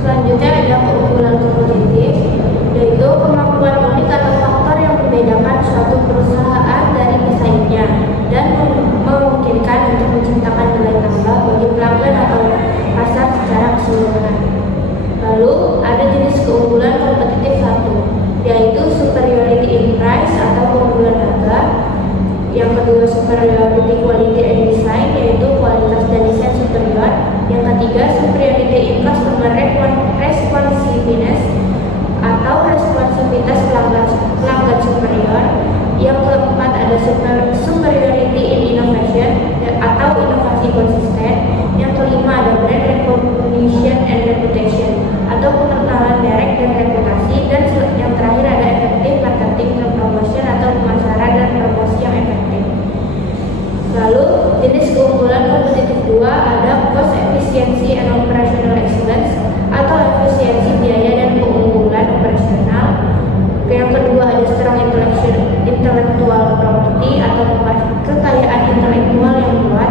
Selanjutnya ada keunggulan kompetitif, yaitu kemampuan unik atau faktor yang membedakan suatu perusahaan dari pesaingnya dan memungkinkan untuk menciptakan nilai tambah bagi pelanggan atau pasar secara keseluruhan. Lalu ada jenis keunggulan kompetitif satu, yaitu superiority in price atau keunggulan harga. Yang kedua superiority quality and design, yaitu kualitas dan desain superior. Yang ketiga superiority in customer responsiveness atau responsivitas pelanggan superior. Yang keempat ada superiority in innovation atau inovasi konsisten. Yang kelima ada brand recognition and reputation atau pengenalan merek dan reputasi. Dan yang terakhir ada effective marketing and promotion atau pemasaran dan promosi yang efektif. Lalu jenis keunggulan kompetitif 2 ada cost efficiency and operational excellence atau efisiensi biaya dan keunggulan operasional. Yang kedua ada strong intellectual property atau kekayaan intelektual yang kuat.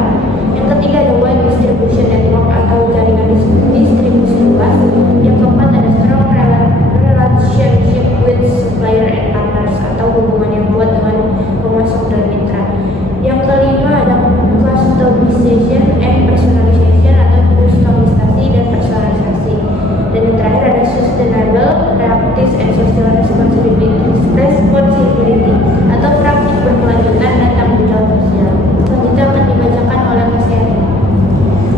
Yang ketiga ada wide distribution network atau jaringan distribusi luas. Yang keempat ada strong relationship with supplier and partners atau hubungan yang kuat dengan pemasok dan mitra. Yang kelima ada customization and personalization atau kustomisasi dan personalisasi. Dan yang terakhir ada sustainable practice and social responsibility atau praktik berkelanjutan dan tanggung jawab sosial. Selanjutnya akan dibacakan oleh Mas Heri.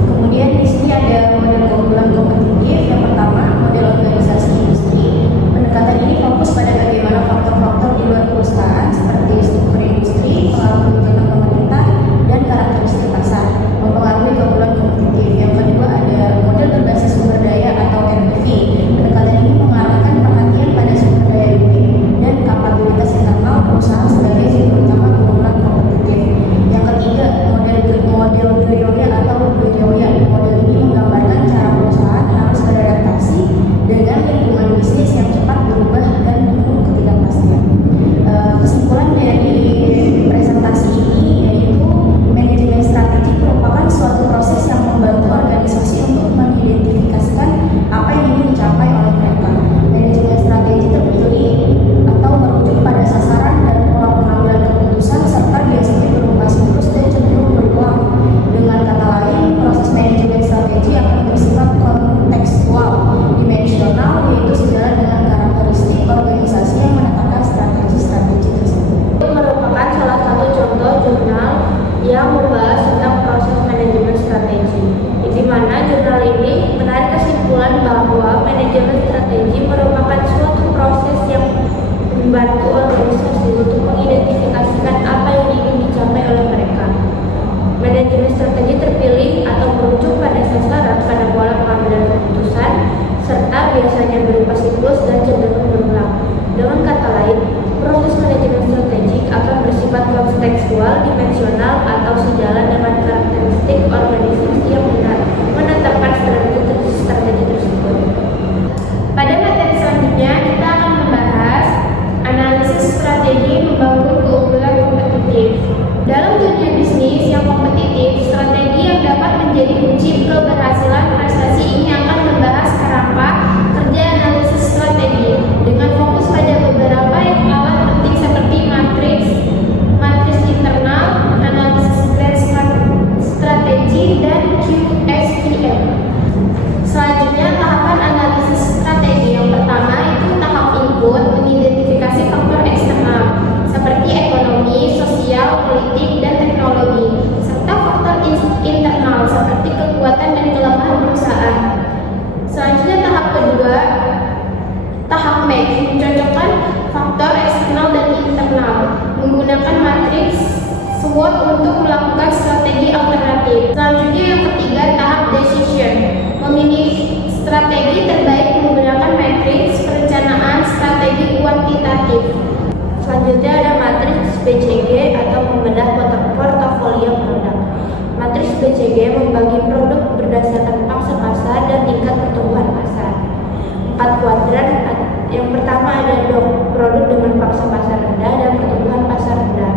Kemudian di sini ada model keunggulan kompetitif. Yang pertama, model organisasi industri. Pendekatan ini fokus pada bagaimana faktor-faktor di luar perusahaan seperti struktur industri, pengaruh kebijakan pemerintah, dan karakteristik pasar mempengaruhi keunggulan kompetitif. Yang kedua ada model berbasis sumber daya atau RBV. Pendekatan ini mengarahkan perhatian pada sumber daya unik dan kapabilitas internal perusahaan sebagai fitur utama keunggulan kompetitif. Yang ketiga model Brioya atau Brioya. Model ini menggambarkan cara perusahaan harus beradaptasi dengan lingkungan bisnis yang cepat berubah dan penuh ketidakpastian. Kesimpulan dari presentasi ini yaitu manajemen strategi merupakan suatu proses yang membantu organisasi untuk mengidentifikasikan apa yang ingin dicapai oleh mereka. Manajemen strategi terpilih atau merujuk pada sasaran dan pola pengambilan keputusan serta biasanya berupa siklus dan cenderung berulang. Dengan kata lain, proses manajemen strategi akan bersifat kontekstual, dimensional, yaitu sejalan dengan karakteristik organisasi yang menetapkan strategi-strategi tersebut. Itu merupakan salah satu contoh jurnal yang membahas tentang proses manajemen strategi, di mana jurnal ini menarik kesimpulan bahwa manajemen strategi merupakan suatu proses yang membantu organisasi untuk mengidentifikasikan apa yang ingin dicapai oleh mereka. Manajemen strategi terpilih atau merujuk pada sasaran pada pola pengambilan keputusan serta biasanya berupa siklus dan cenderung berulang. Dengan kata lain, proses manajemen strategik akan bersifat kontekstual, dimensional atau sejalan dengan karakteristik organisasi yang menetapkan strategi tersebut. Pada materi selanjutnya kita akan membahas analisis strategi membangun keunggulan kompetitif. Dalam dunia bisnis yang kompetitif, strategi yang dapat menjadi kunci keberhasilan prestasi ini akan membahas kerangka kerja analisis strategi dengan fokus pada beberapa alat penting seperti matriks internal, analisis strategi, dan QSQM. Selanjutnya tahapan analisis strategi. Yang pertama itu tahap input, mengidentifikasi faktor eksternal seperti ekonomi, sosial, politik, dan teknologi, serta faktor internal seperti kekuatan dan kelemahan perusahaan. Selanjutnya tahap kedua, tahap match, mencocokkan faktor eksternal dan internal menggunakan matriks SWOT untuk melakukan strategi alternatif. Selanjutnya yang ketiga, tahap decision, memilih strategi terbaik menggunakan matriks perencanaan strategi kuantitatif. Selanjutnya ada matriks BCG atau membedah portofolio produk. Matriks BCG membagi produk berdasarkan pangsa pasar dan tingkat pertumbuhan pasar. 4 kuadran. Yang pertama ada produk dengan pangsa pasar rendah dan pertumbuhan pasar rendah.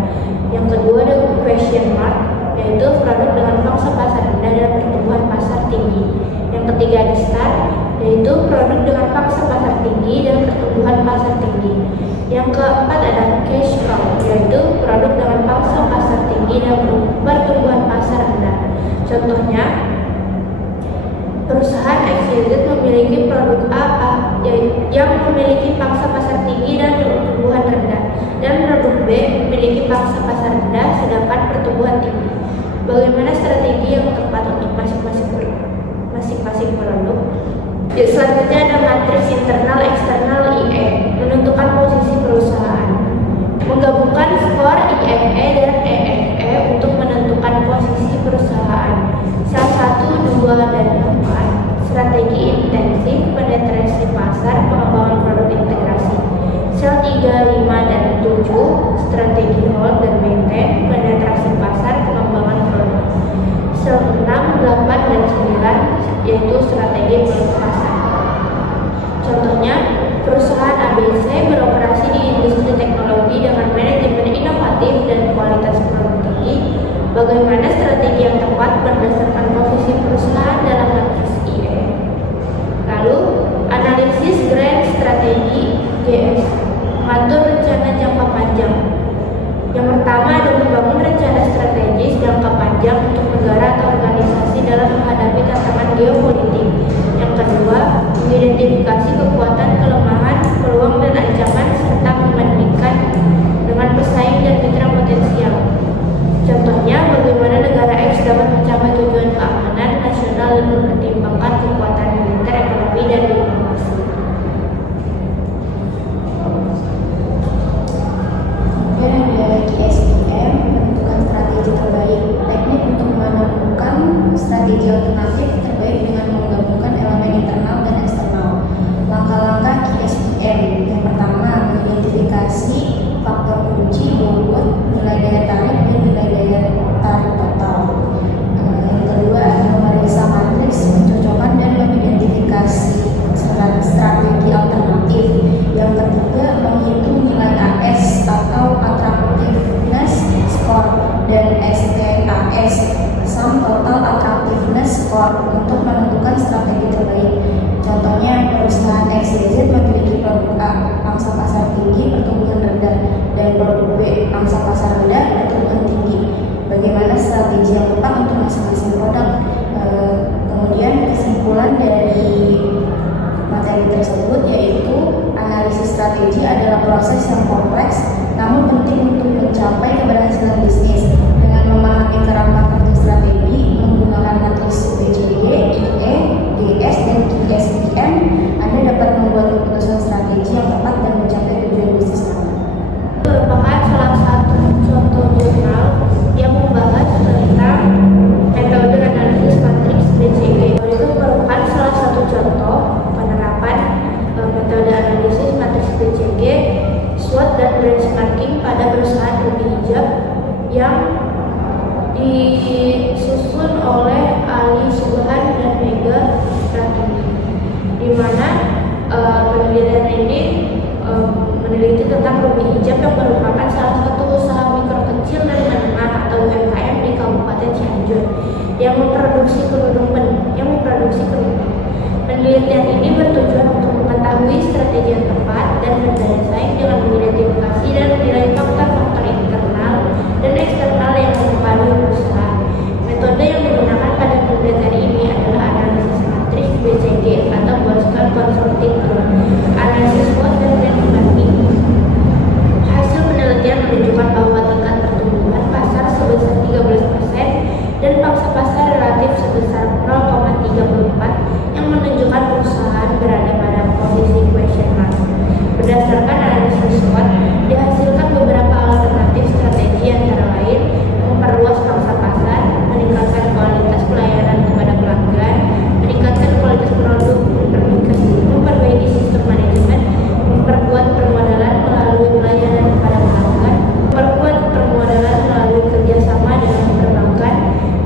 Yang kedua ada question mark, yaitu produk dengan pangsa pasar rendah dan pertumbuhan pasar tinggi. Yang ketiga ada star, yaitu memiliki pangsa pasar tinggi dan pertumbuhan rendah, dan produk B memiliki pangsa pasar rendah sedangkan pertumbuhan tinggi. Bagaimana strategi yang tepat untuk masing-masing produk? Selanjutnya ada matriks internal eksternal IE, menentukan posisi perusahaan. Menggabungkan skor IFE dan EFE untuk menentukan posisi perusahaan. Sel 1, 2, dan 4, strategi intensif, penetrasi pasar, pengembangan produk integrasi. Sel 3, 5, dan 7, strategi hold dan maintain, penetrasi pasar, pengembangan produk. Sel 6, 8, dan 9, yaitu strategi produk pasar. Contohnya, perusahaan ABC beroperasi di industri teknologi dengan manajemen inovatif dan kualitas produk tinggi. Bagaimana strategi yang tepat berdasarkan posisi perusahaan dalam matriks IE? Lalu, analisis grand strategi GS, mengatur rencana jangka panjang. Yang pertama ada membangun rencana strategis jangka panjang untuk negara atau organisasi dalam menghadapi tantangan geopolitik. Yang kedua, mengidentifikasi kekuatan, kelemahan, peluang, dan ancaman serta membandingkan dengan pesaing dan mitra potensial. Contohnya, bagaimana negara X dapat mencapai tujuan keamanan nasional dan mempertimbangkan kekuatan militer, ekonomi, dan diplomasi. Kemudian ada GSPM, menentukan strategi terbaik. Teknik untuk menemukan strategi alternatif terbaik dengan menggabungkan elemen internal dan eksternal. Langkah-langkah GSPM. Yang pertama, mengidentifikasi faktor kunci, bobot, nilai daya tarik, dan nilai daya tarik total. Yang kedua, memeriksa matriks, mencocokkan dan mengidentifikasi strategi alternatif. Yang ketiga, menghitung nilai AS atau attractiveness score dan STAS, sum total attractiveness score, untuk menentukan strategi terbaik. Contohnya, perusahaan XYZ memiliki produk A, pangsa pasar tinggi, pertumbuhan rendah, dan produk B, pangsa pasar rendah, pertumbuhan tinggi. Bagaimana strategi yang tepat untuk masing-masing produk? Kemudian kesimpulan dari materi tersebut yaitu analisis strategi adalah proses yang kompleks namun penting untuk mencapai keberhasilan bisnis. Dengan memahami kerangka kerja strategi menggunakan matriks BCG, IE, GS, dan GSPM, Anda dapat membuat keputusan strategi yang tepat dan mencapai tujuan bisnis Anda. Merupakan salah satu contoh jurnal yang membahas tentang metode analisis matriks BCG. Itu merupakan salah satu contoh penerapan metode analisis matriks BCG, SWOT, dan benchmarking pada perusahaan Ruby Hijab yang disusun oleh Ali Subhan dan Mega Pratumi, di mana penelitian ini meneliti tentang Ruby Hijab yang merupakan salah satu usaha mikro kecil dan menengah atau UMKM di Kabupaten Cianjur yang memproduksi kerudung. Penelitian ini bertujuan untuk mengetahui strategi yang tepat dan berdaya saing dengan mengidentifikasi dan menilai faktor-faktor internal dan eksternal yang mempengaruhi perusahaan. Metode yang digunakan pada penelitian ini adalah analisis matriks BCG atau Boston Consulting Group, analisis SWOT, dan benchmarking. Hasil penelitian menunjukkan bahwa tingkat pertumbuhan pasar sebesar 13% dan pangsa pasar relatif sebesar 0,34 yang menunjukkan perusahaan berada pada posisi question mark. Berdasarkan analisis SWOT, dihasilkan beberapa alternatif strategi antara lain memperluas pangsa pasar, meningkatkan kualitas pelayanan kepada pelanggan, meningkatkan kualitas produk, memperbaiki sistem manajemen, memperkuat permodalan melalui pelayanan kepada pelanggan, memperkuat permodalan melalui kerjasama dengan perbankan,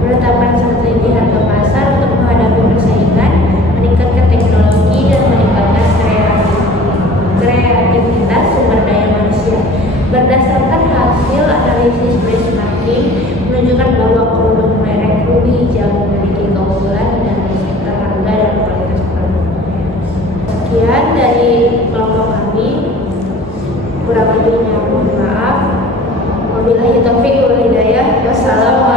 menetapkan strategi harga pasar untuk menghadapi persaingan, meningkatkan teknologi, dan meningkatkan kreativitas sumber daya manusia. Berdasarkan hasil analisis benchmarking menunjukkan bahwa produk merek Ruby Hijab memiliki keunggulan dan sektor harga dan kualitas produk. Sekian dari kelompok kami, kurang lebihnya mohon maaf. Wabillahi taufiq wal hidayah. Wassalamualaikum